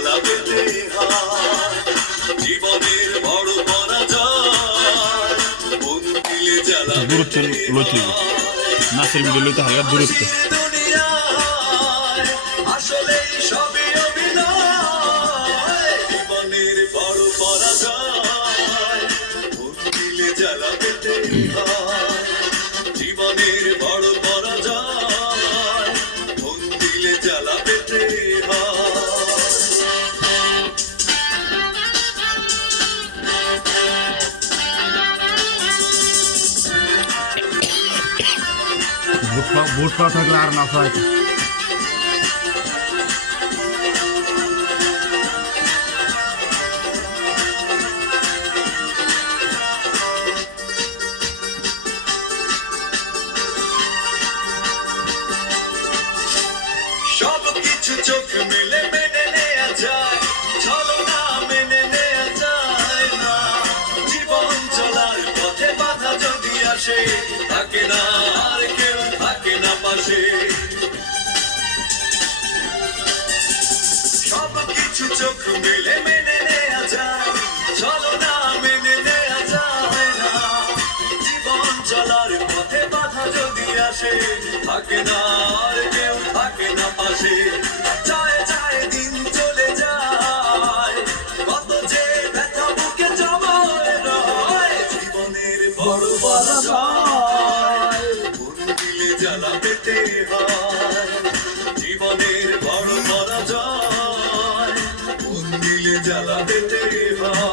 জ্বালা পেতে হয় জীবনের বড় পরাজয় মন দিলে জ্বালা দূরত্ব লইতে নাচের ভিডিও লইতে হালকা দূরত্ব আসলে সবই অভিনয় জীবনের বড় পরাজয় মন দিলে জ্বালা পেতে হয় জীবনের বড় পরাজয় মন দিলে জ্বালা পেতে হয় বুট পা থাকলে আর নাচা হয় সব কিছু চোখ মেলে মেনে নেওয়া যায় চলো না মেনে নেওয়া যায় না জীবন চলার পথে বাধা যদি আসে থাকে না আর কেউ থাকে না পাশে সব কিছু চোখ মেলে মেনে নেওয়া যায় চলো না মেনে নেওয়া যায় না জীবন চলার পথে বাধা যদি আসে থাকে না আর কেউ থাকে না পাশে যায় যায় দিন চলে যায় কত যে ব্যথা বুকে জমায় রয় জীবনের বড় পরাজয় মন দিলে জ্বালা পেতে হয় জীবনের বড় পরাজয় মন দিলে জ্বালা পেতে হয়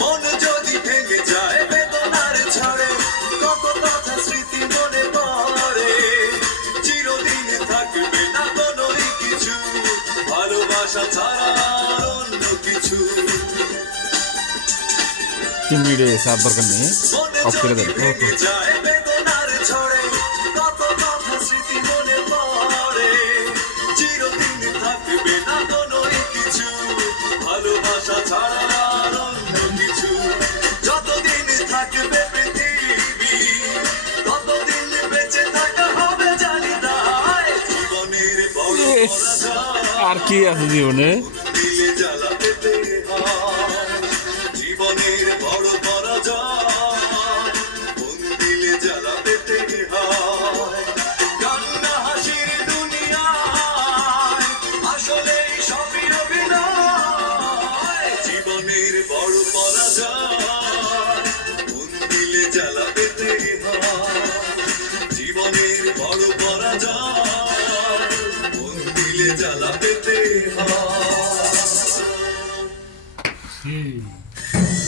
মন যদি ভেঙে যায় বেদনার ঝড়ে কত কথা স্মৃতি মনে পড়ে চিরদিন থাকবে না কোনোই কিছু ভালোবাসা ছাড়া আর অন্য কিছু 3 মিনিটে সাত দরকার নেই মনে অফ করে যদি দেন ভেঙে যায় বেদনার ঝড়ে কত কথা স্মৃতি মনে পড়ে চিরদিন থাকবে না কোনোই কিছু ভালোবাসা ছাড়া আর অন্য কিছু যতদিন থাকবে পৃথিবী ততদিন বেঁচে থাকা হবে জানি না জীবনের বড় পরাজয় আর কি আছে জীবনে দিলে জ্বালা পেতে হয় জীবনের বড় পরাজয় মন দিলে জ্বালা পেতে হয় কান্না হাসির দুনিয়ায় আসলে সবই অভিনয় জীবনের বড় পরাজয় মন দিলে জ্বালা পেতে হয় জীবনের বড় পরাজয় মন দিলে জ্বালা পেতে হয়